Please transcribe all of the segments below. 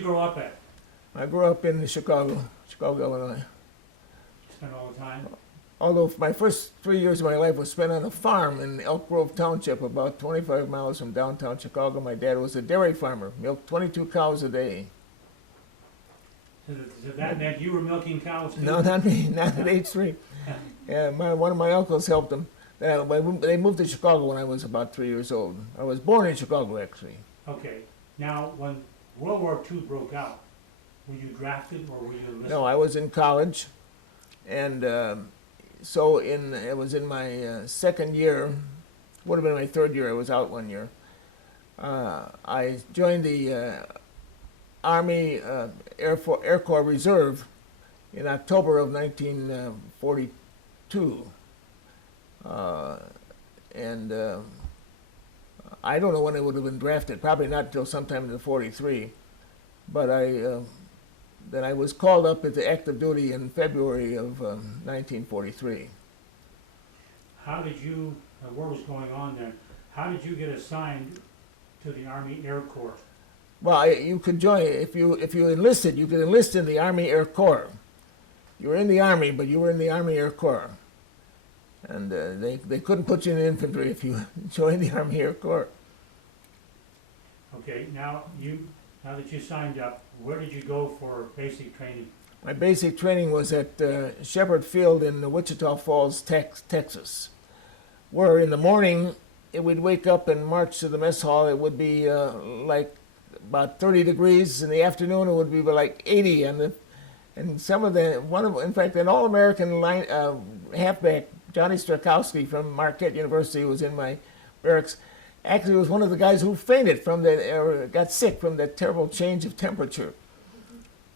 you grow up at? I grew up in Chicago, Illinois. Spent all the time? Although my first 3 years of my life was spent on a farm in Elk Grove Township, about 25 miles from downtown Chicago. My dad was a dairy farmer, milked 22 cows a day. So that meant you were milking cows too? No, not me, not at age 3. One of my uncles helped them. They moved to Chicago when I was about 3 years old. I was born in Chicago, actually. Okay. Now, when World War II broke out, were you drafted or were you enlisted? No, I was in college, and so it was in my second year, would have been my third year. I was out 1 year. I joined the Army Air Corps Reserve in October of 1942, and I don't know when I would have been drafted. Probably not until sometime in the '43, but then I was called up into active duty in February of 1943. How did you, the war was going on then, how did you get assigned to the Army Air Corps? Well, you could join, if you enlisted, you could enlist in the Army Air Corps. You were in the Army, but you were in the Army Air Corps. And they couldn't put you in the infantry if you joined the Army Air Corps. Okay, now that you signed up, where did you go for basic training? My basic training was at Shepherd Field in Wichita Falls, Texas, where in the morning we'd wake up and march to the mess hall. It would be like about 30 degrees. In the afternoon, it would be like 80. And in fact, an all-American halfback, Johnny Strakowski from Marquette University, was in my barracks. Actually, was one of the guys who fainted or got sick from that terrible change of temperature.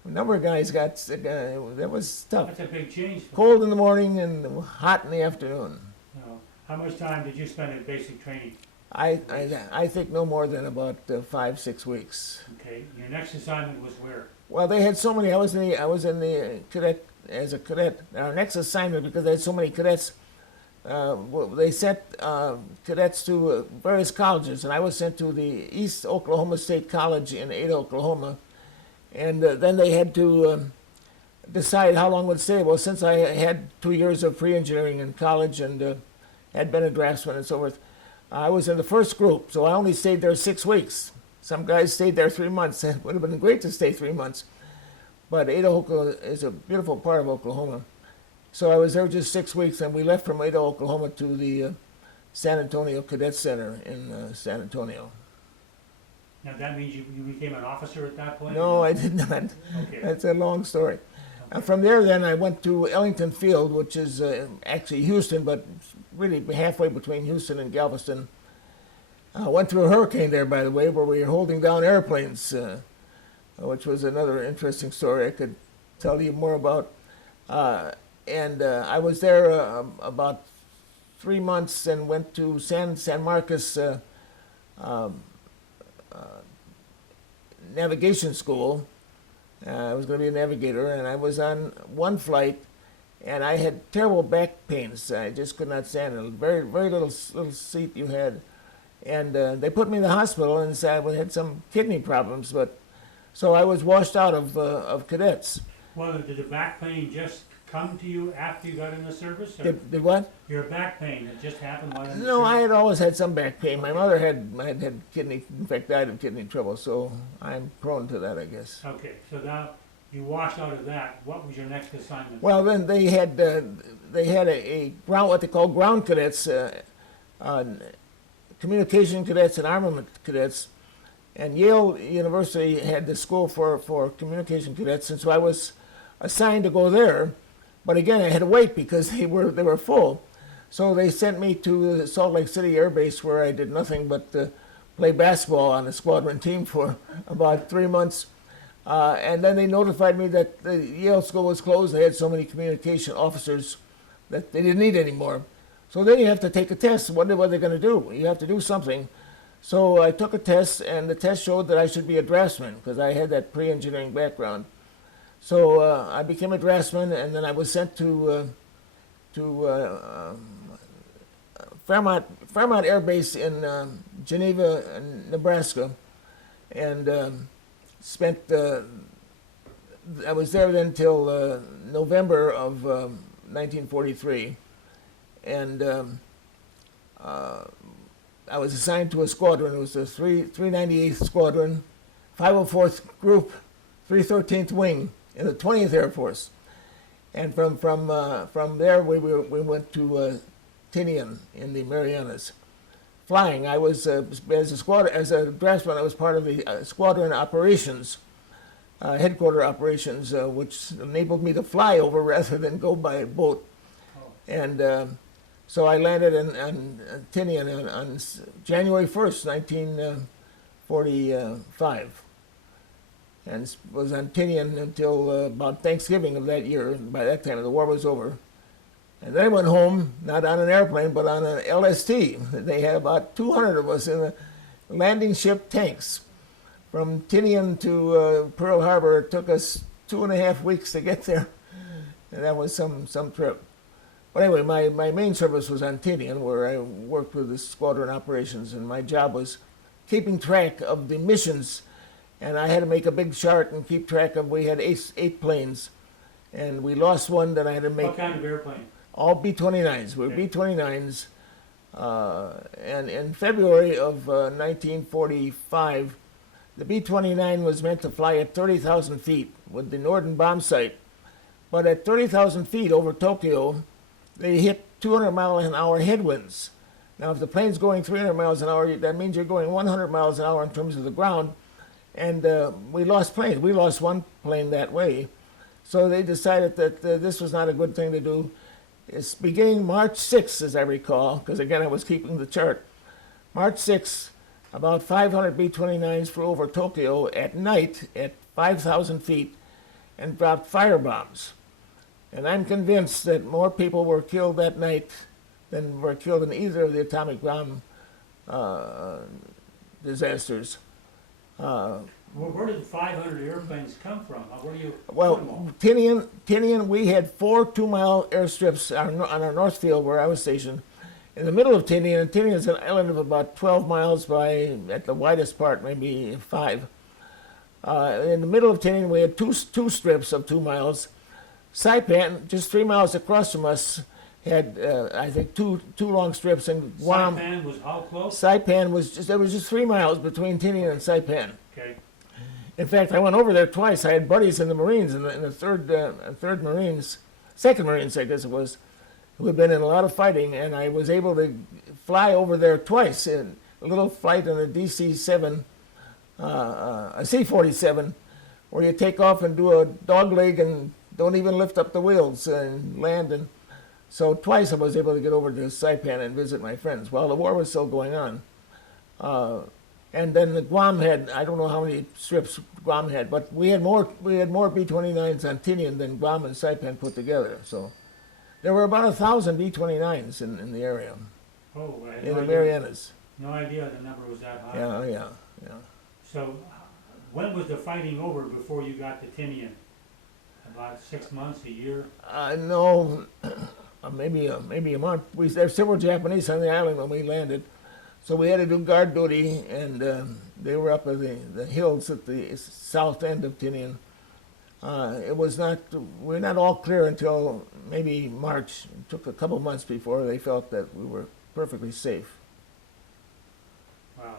A number of guys got sick. That was tough. That's a big change. Cold in the morning and hot in the afternoon. How much time did you spend at basic training? I think no more than about 5-6 weeks. Okay. Your next assignment was where? Well, they had so many. I was in the cadet as a cadet. Our next assignment, because they had so many cadets, they sent cadets to various colleges, and I was sent to the East Oklahoma State College in Ada, Oklahoma. And then they had to decide how long would stay. Well, since I had 2 years of pre-engineering in college and had been a draftsman and so forth, I was in the first group, so I only stayed there 6 weeks. Some guys stayed there 3 months. It would have been great to stay 3 months. But Ada, Oklahoma is a beautiful part of Oklahoma. So I was there just 6 weeks, and we left from Ada, Oklahoma to the San Antonio Cadet Center in San Antonio. Now that means you became an officer at that point? No, I did not. Okay. That's a long story. Okay. From there, then, I went to Ellington Field, which is actually Houston, but really halfway between Houston and Galveston. I went through a hurricane there, by the way, where we were holding down airplanes, which was another interesting story I could tell you more about. And I was there about 3 months and went to San Marcos navigation school. I was going to be a navigator, and I was on one flight, and I had terrible back pains. I just could not stand it. Very, very little seat you had. And they put me in the hospital and said I had some kidney problems, so I was washed out of cadets. Well, did the back pain just come to you after you got in the service? Or Did what? your back pain, it just happened while in the No, service? I had always had some back pain. My mother had kidney, in fact, died of kidney trouble, so I'm prone to that, I guess. Okay, so now you washed out of that. What was your next assignment? Well, then they had a ground, what they call ground cadets, communication cadets and armament cadets, and Yale University had the school for communication cadets, and so I was assigned to go there. But again, I had to wait because they were full. So they sent me to the Salt Lake City Air Base, where I did nothing but play basketball on the squadron team for about 3 months. And then they notified me that the Yale school was closed. They had so many communication officers that they didn't need anymore. So then you have to take a test. What are they going to do? You have to do something. So I took a test, and the test showed that I should be a draftsman because I had that pre-engineering background. So I became a draftsman, and then I was sent to Fairmont Air Base in Geneva, Nebraska, and spent. I was there then till November of 1943, and I was assigned to a squadron. It was the 398th Squadron, 504th Group, 313th Wing in the 20th Air Force. And from there we went to Tinian in the Marianas. Flying, I was as a draftsman. I was part of the squadron operations, headquarter operations, which enabled me to fly over rather than go by boat. And so I landed in Tinian on January 1st, 1945, and was on Tinian until about Thanksgiving of that year. By that time, the war was over. And then I went home, not on an airplane, but on an LST. They had about 200 of us in the landing ship tanks. From Tinian to Pearl Harbor, it took us 2.5 weeks to get there. And that was some trip. But anyway, my main service was on Tinian, where I worked with the squadron operations, and my job was keeping track of the missions. And I had to make a big chart and keep track of, we had eight planes. And we lost one that I had to make. What kind of airplane? All B-29s. We were B-29s. And in February of 1945, the B-29 was meant to fly at 30,000 feet with the Norden bomb sight. But at 30,000 feet over Tokyo, they hit 200-mile-an-hour headwinds. Now, if the plane's going 300 miles an hour, that means you're going 100 miles an hour in terms of the ground. And we lost planes. We lost one plane that way. So they decided that this was not a good thing to do. It's beginning March 6th, as I recall, because again I was keeping the chart. March 6th, about 500 B-29s flew over Tokyo at night at 5,000 feet and dropped firebombs. And I'm convinced that more people were killed that night than were killed in either of the atomic bomb disasters. Where did 500 airplanes come from? Where do you put them Well, all? Tinian, we had 4 2-mile airstrips on our north field where I was stationed. In the middle of Tinian, and Tinian is an island of about 12 miles by, at the widest part, maybe 5. In the middle of Tinian, we had two strips of 2 miles. Saipan, just 3 miles across from us, had I think two long strips, and Guam. Saipan was how close? Saipan was just 3 miles between Tinian and Saipan. Okay. In fact, I went over there twice. I had buddies in the Marines, in the third Marines, second Marines, I guess it was, who had been in a lot of fighting, and I was able to fly over there twice in a little flight on a DC-7, a C-47, where you take off and do a dog leg and don't even lift up the wheels and land. And so twice I was able to get over to Saipan and visit my friends while the war was still going on. And then the Guam had, I don't know how many strips Guam had, but we had more B-29s on Tinian than Guam and Saipan put together. So there were about 1,000 B-29s in the area, Oh, I had in no the idea. Marianas. No idea the number was that high. Yeah. So, when was the fighting over before you got to Tinian? About 6 months, a year? No, maybe a month. There were several Japanese on the island when we landed, so we had to do guard duty, and they were up at the hills at the south end of Tinian. We're not all clear until maybe March. It took a couple months before they felt that we were perfectly safe. Wow.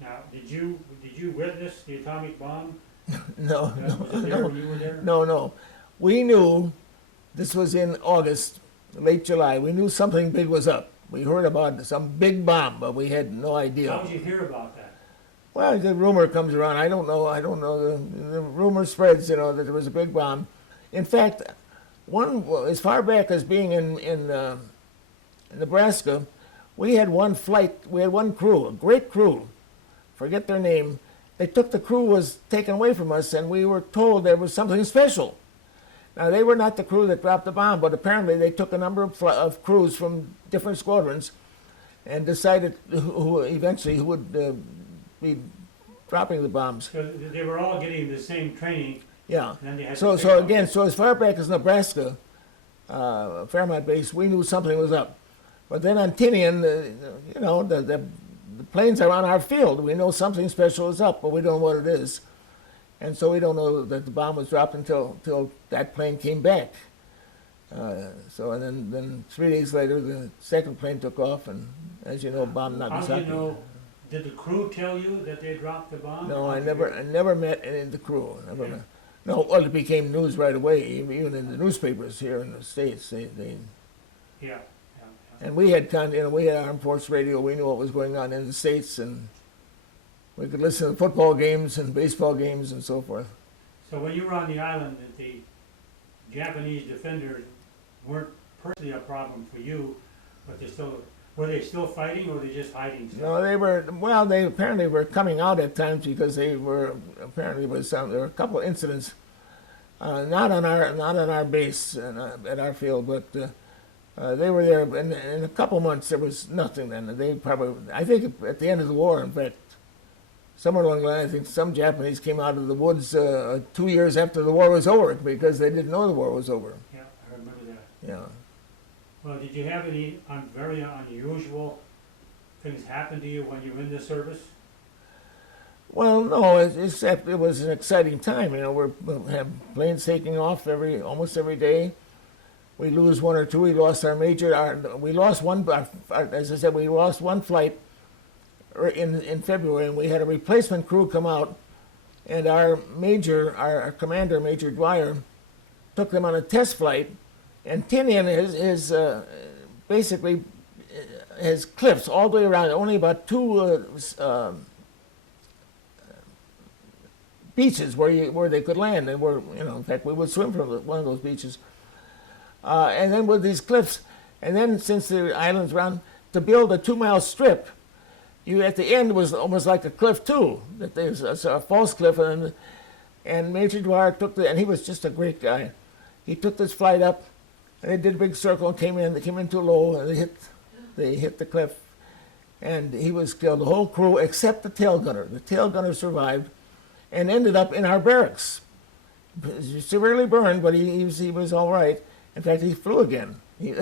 Now, did you witness the atomic bomb? No, Was it there when you were there? No. We knew, this was in August, late July, we knew something big was up. We heard about some big bomb, but we had no idea. How did you hear about that? Well, the rumor comes around. I don't know. The rumor spreads, that there was a big bomb. In fact, as far back as being in Nebraska, we had one crew, a great crew, forget their name. The crew was taken away from us, and we were told there was something special. Now, they were not the crew that dropped the bomb, but apparently they took a number of crews from different squadrons and decided who would be dropping the bombs. So they were all getting the same training. Yeah. And then they had So to pick up. again, as far back as Nebraska, Fairmont base, we knew something was up. But then on Tinian, the planes are on our field. We know something special is up, but we don't know what it is. And so we don't know that the bomb was dropped until that plane came back. And then 3 days later, the second plane took off, and as you know, bomb not How do you know? Did the crew tell you that they dropped the bomb? No, I never met any of the crew. Never met. No, well, it became news right away, even in the newspapers here in the States. Yeah. And we had we had Armed Force Radio. We knew what was going on in the States, and we could listen to football games and baseball games and so forth. So when you were on the island, the Japanese defenders weren't personally a problem for you, but were they still fighting, or were they just hiding? No, they apparently were coming out at times because there were a couple of incidents, not on our base at our field, but they were there. In a couple of months, there was nothing. Then I think at the end of the war, in fact, somewhere along the line, I think some Japanese came out of the woods 2 years after the war was over because they didn't know the war was over. Yeah, I remember that. Yeah. Well, did you have any very unusual things happen to you when you were in the service? Well, no, except it was an exciting time. We have planes taking off almost every day. We lose one or two. We lost our major. We lost one. As I said, we lost one flight in February, and we had a replacement crew come out, and our commander, Major Dwyer, took them on a test flight. And Tinian is basically has cliffs all the way around. Only about two beaches where they could land, and in fact, we would swim from one of those beaches. And then with these cliffs, and then since the island's round, to build a 2-mile strip, you at the end was almost like a cliff too. That there's a false cliff, and Major Dwyer and he was just a great guy. He took this flight up. And they did a big circle and came in too low, and they hit the cliff, and he was killed. The whole crew except the tail gunner. The tail gunner survived, and ended up in our barracks, severely burned, but he was all right. In fact, he flew again. He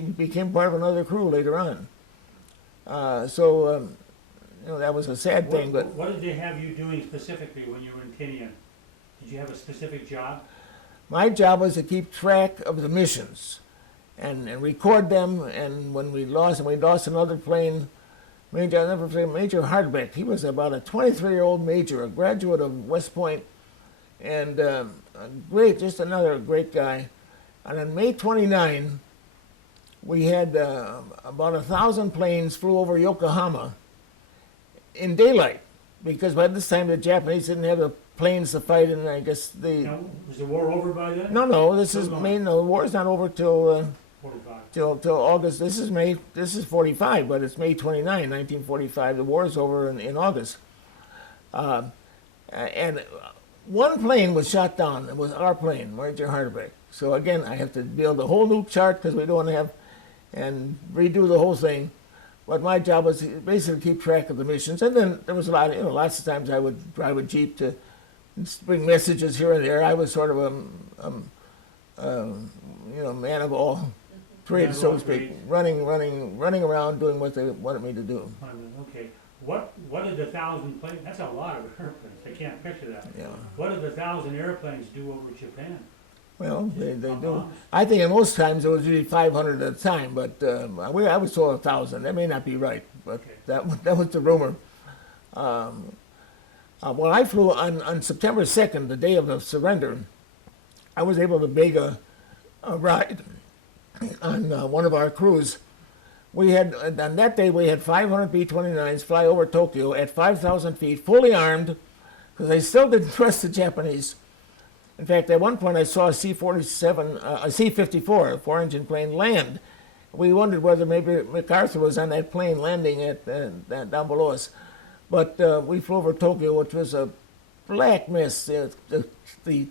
became part of another crew later on. That was a sad thing. But what did they have you doing specifically when you were in Tinian? Did you have a specific job? My job was to keep track of the missions and record them. And when we lost another plane, Major Hardbeck, he was about a 23-year-old major, a graduate of West Point, and just another great guy. And on May 29, we had about 1,000 planes flew over Yokohama in daylight, because by this time the Japanese didn't have the planes to fight, and I guess was the war over by then? No. This is May. No, the war is not over till 45. Till August. This is May. This is 45, but it's May 29, 1945. The war is over in August, and one plane was shot down. It was our plane, Major Hardbeck. So again, I have to build a whole new chart because we don't want to have and redo the whole thing. But my job was basically keep track of the missions, and then there was lots of times I would drive a jeep to bring messages here and there. I was sort of a man of all trades, so to speak, running around doing what they wanted me to do. Okay, what did the 1,000 planes? That's a lot of airplanes. I can't picture that. Yeah. What did the 1,000 airplanes do over Japan? Well, they do. I think in most times it was usually 500 at a time, but I was told 1,000. That may not be right, but okay. that was the rumor. When I flew on September 2nd, the day of the surrender, I was able to beg a ride on one of our crews. On that day we had 500 B-29s fly over Tokyo at 5,000 feet, fully armed, because they still didn't trust the Japanese. In fact, at one point I saw a C-47, a C-54, a 4-engine plane, land. We wondered whether maybe MacArthur was on that plane landing at down below us. But we flew over Tokyo, which was a black mist. The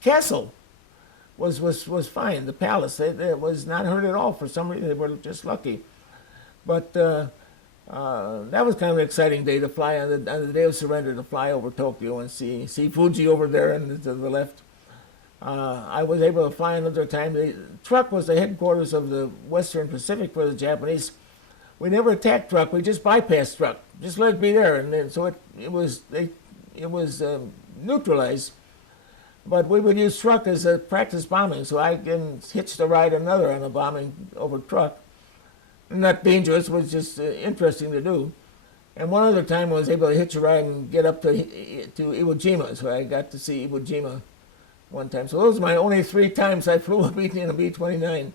castle was fine. The palace, it was not hurt at all for some reason. They were just lucky. But that was kind of an exciting day to fly on the day of surrender, to fly over Tokyo and see Fuji over there and to the left. I was able to fly another time. The truck was the headquarters of the Western Pacific for the Japanese, we never attacked truck. We just bypassed truck. Just let it be there, and then, so it was neutralized. But we would use truck as a practice bombing. So I can hitch the ride another on a bombing over truck. Not dangerous. It was just interesting to do. And one other time I was able to hitch a ride and get up to Iwo Jima. So I got to see Iwo Jima one time. So those are my only 3 times I flew a B-29.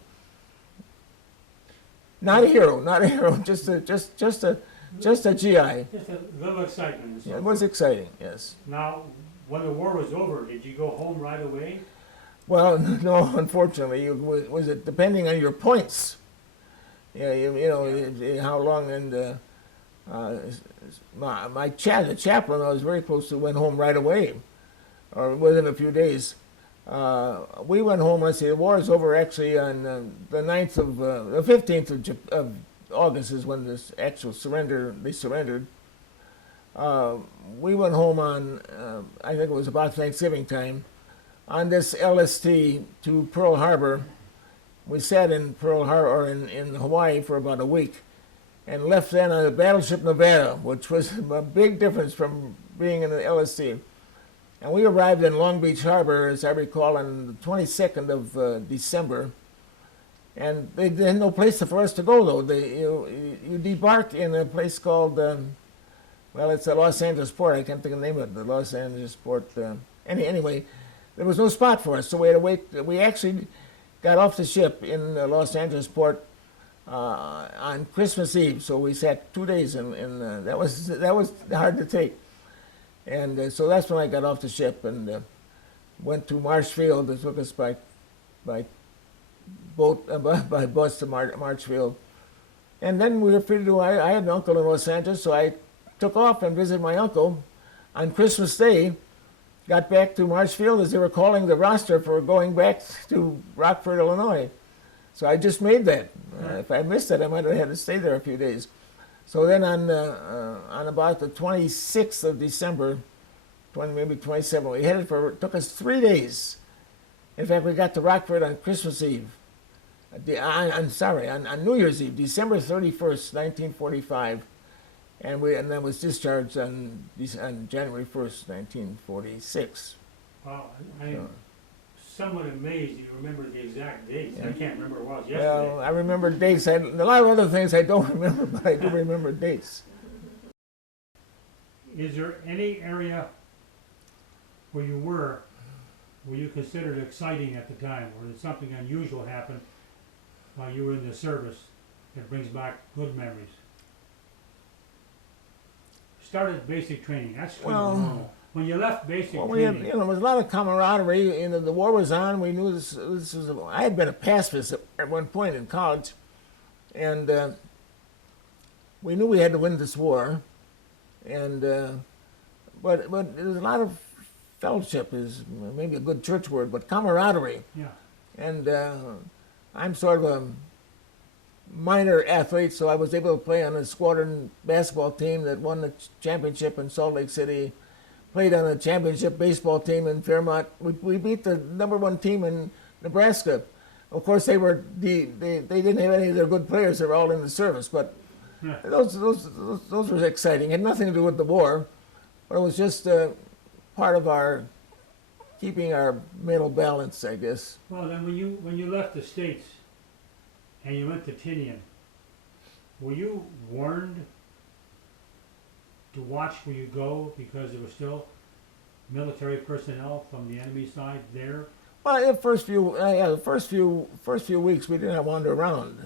Not a hero, just a GI. Just a little excitement. And so Yeah, it was exciting, yes. Now, when the war was over, did you go home right away? Well, no, unfortunately, was it depending on your points? Yeah, how long, and the chaplain I was very close to went home right away, or within a few days. We went home. Let's see, the war is over actually on the 9th of the 15th of August is when this actual they surrendered. We went home on I think it was about Thanksgiving time on this LST to Pearl Harbor. We sat in Pearl Harbor or in Hawaii for about a week, and left then on the battleship Nevada, which was a big difference from being in the LST. And we arrived in Long Beach Harbor, as I recall, on the 22nd of December. And they had no place for us to go, though. You debark in a place called, well, it's the Los Angeles port. I can't think of the name of it, the Los Angeles port. Anyway, there was no spot for us, so we had to wait. We actually got off the ship in the Los Angeles port on Christmas Eve, so we sat 2 days, and that was hard to take. And so that's when I got off the ship and went to Marshfield. It took us by boat, by bus to Marshfield. And then we were free to do, I had an uncle in Los Angeles, so I took off and visited my uncle on Christmas Day, got back to Marshfield as they were calling the roster for going back to Rockford, Illinois. So I just made that. If I missed it, I might have had to stay there a few days. So then on about the 26th of December, maybe 27th, we headed for, it took us 3 days. In fact, we got to Rockford on Christmas Eve. On New Year's Eve, December 31st, 1945. And then was discharged on January 1st, 1946. Wow, I'm somewhat amazed you remember the exact dates. Yeah. I can't remember what it was yesterday. Well, I remember dates. A lot of other things I don't remember, but I do remember dates. Is there any area where you considered exciting at the time, or did something unusual happen while you were in the service that brings back good memories? Started basic training. That's kind of normal. When you left basic training, there was a lot of camaraderie. The war was on. We knew this was. I had been a pacifist at one point in college, and we knew we had to win this war. And but there was a lot of fellowship, is maybe a good church word, but camaraderie. yeah. And I'm sort of a minor athlete, so I was able to play on a squadron basketball team that won the championship in Salt Lake City. Played on a championship baseball team in Fairmont. We beat the #1 team in Nebraska. Of course, they didn't have any of their good players. They were all in the service, but Yeah. those were exciting. It had nothing to do with the war, but it was just part of our keeping our mental balance, I guess. Well, then when you left the States and you went to Tinian, were you warned to watch where you go because there were still military personnel from the enemy side there? Well, the first few weeks we didn't wander around,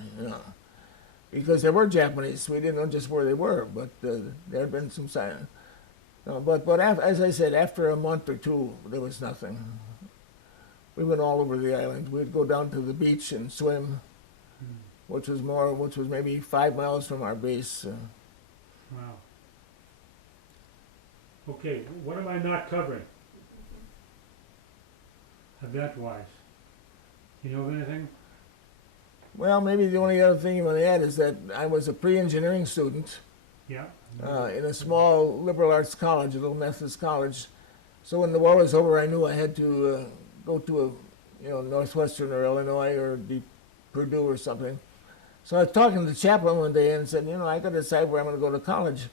because there were Japanese. We didn't know just where they were, but there had been some sign. But as I said, after a month or two, there was nothing. We went all over the island. We'd go down to the beach and swim, which was maybe 5 miles from our base. Wow. Okay, what am I not covering? Event-wise. Do you know of anything? Well, maybe the only other thing you want to add is that I was a pre-engineering student Yeah. in a small liberal arts college, a little Methodist college. So when the war was over, I knew I had to go to Northwestern or Illinois or Purdue or something. So I was talking to the chaplain one day and said, I got to decide where I'm going to go to college.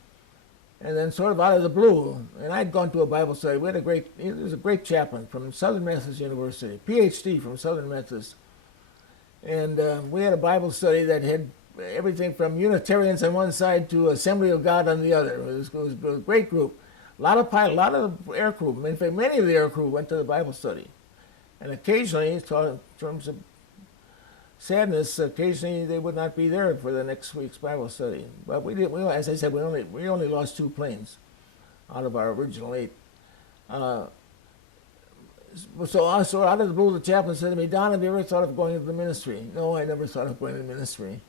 And then sort of out of the blue, and I'd gone to a Bible study. He was a great chaplain from Southern Methodist University, PhD from Southern Methodist. And we had a Bible study that had everything from Unitarians on one side to Assembly of God on the other. It was a great group. A lot of the air crew, in fact, many of the air crew went to the Bible study. And occasionally, in terms of sadness, occasionally they would not be there for the next week's Bible study. But as I said, we only lost 2 planes out of our original 8. So out of the blue, the chaplain said to me, "Don, have you ever thought of going into the ministry?" No, I never thought of going into the ministry.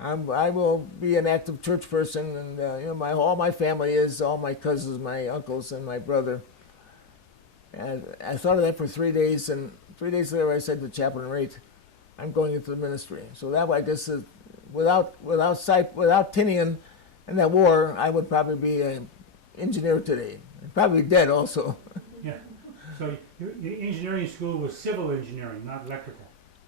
I will be an active church person, and all my family is, all my cousins, my uncles, and my brother. And I thought of that for 3 days, and 3 days later I said to Chaplain Raitt, "I'm going into the ministry." So that way, I guess, without Tinian and that war, I would probably be an engineer today. Probably dead also. Yeah. So your engineering school was civil engineering, not electrical.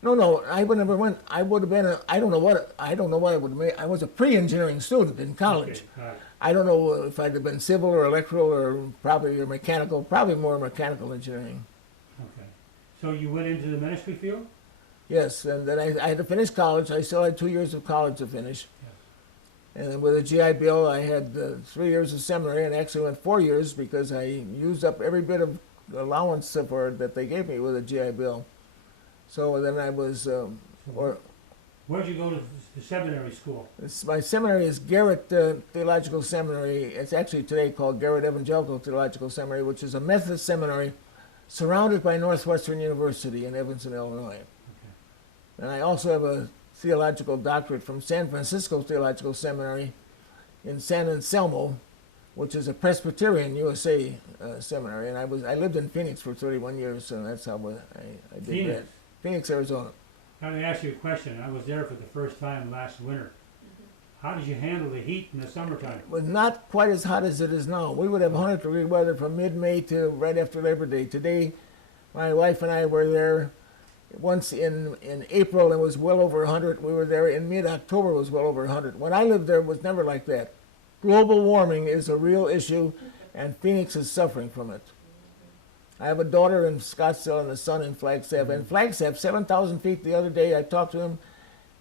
No, I would never went. I would have been I don't know what I would have made. I was a pre-engineering student in college. Okay, I don't know if I'd have been civil or electrical or probably mechanical, probably more mechanical engineering. okay. So you went into the ministry field? Yes, and then I had to finish college. I still had 2 years of college to finish. Yes. And then with a GI Bill, I had 3 years of seminary, and actually went 4 years because I used up every bit of allowance that they gave me with a GI Bill. So then I was, Where'd you go to the seminary school? my seminary is Garrett Theological Seminary. It's actually today called Garrett Evangelical Theological Seminary, which is a Methodist seminary surrounded by Northwestern University in Evanston, Illinois. Okay. And I also have a theological doctorate from San Francisco Theological Seminary in San Anselmo, which is a Presbyterian USA seminary. And I lived in Phoenix for 31 years, so that's how I did Phoenix. that. Phoenix, Arizona. Let me ask you a question. I was there for the first time last winter. How did you handle the heat in the summertime? It was not quite as hot as it is now. We would have 100-degree weather from mid-May to right after Labor Day. Today, my wife and I were there once in April, and it was well over 100. We were there in mid-October, it was well over 100. When I lived there, it was never like that. Global warming is a real issue, and Phoenix is suffering from it. I have a daughter in Scottsdale and a son in Flagstaff. And Flagstaff, 7,000 feet the other day, I talked to him,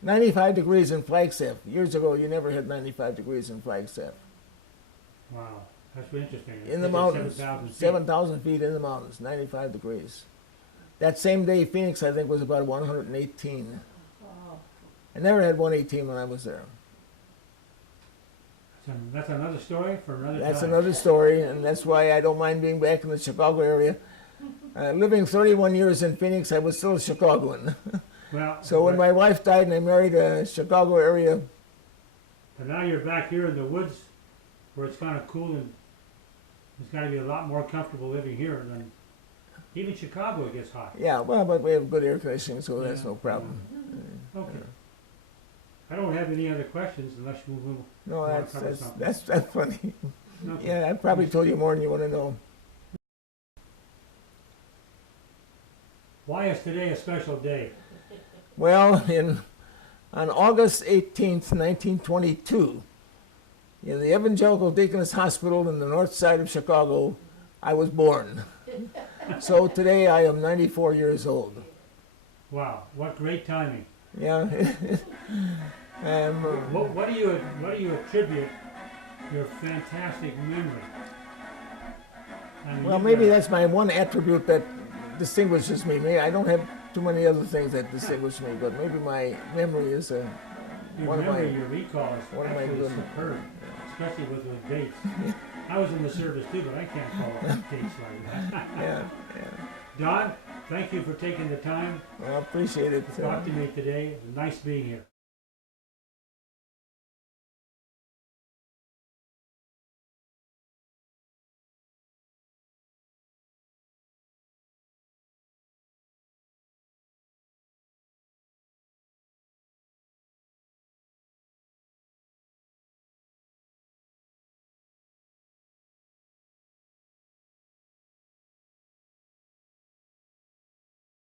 95 degrees in Flagstaff. Years ago, you never had 95 degrees in Flagstaff. Wow, that's really interesting. In the mountains, 7,000 feet. 7,000 feet in the mountains, 95 degrees. That same day, Phoenix, I think, was about 118. Wow. I never had 118 when I was there. That's another story for another That's time. another story, and that's why I don't mind being back in the Chicago area. Living 31 years in Phoenix, I was still a Chicagoan. Well, So when my wife died and I married a Chicago area, but now you're back here in the woods where it's kind of cool, and it's got to be a lot more comfortable living here than even Chicago. It gets hot. yeah, well, but we have good air conditioning, so that's Yeah. no problem. Okay. I don't have any other questions unless you will. No, wanna that's cover that's, something. that's funny. Okay. Yeah, I probably told you more than you want to know. Why is today a special day? Well, on August 18th, 1922, in the Evangelical Deaconess Hospital in the north side of Chicago, I was born. So today I am 94 years old. Wow, what great timing. Yeah. What do you attribute your fantastic memory? I mean, Well, you've maybe got- that's my one attribute that distinguishes me. Maybe I don't have too many other things that distinguish me, but maybe my memory is your one of memory, my- your recall is one of my absolutely good- superb, especially with those dates. I was in the service too, but I can't call up dates like that. yeah. Don, thank you for taking the time Well, I appreciate it. to talk to me today. It was nice being here.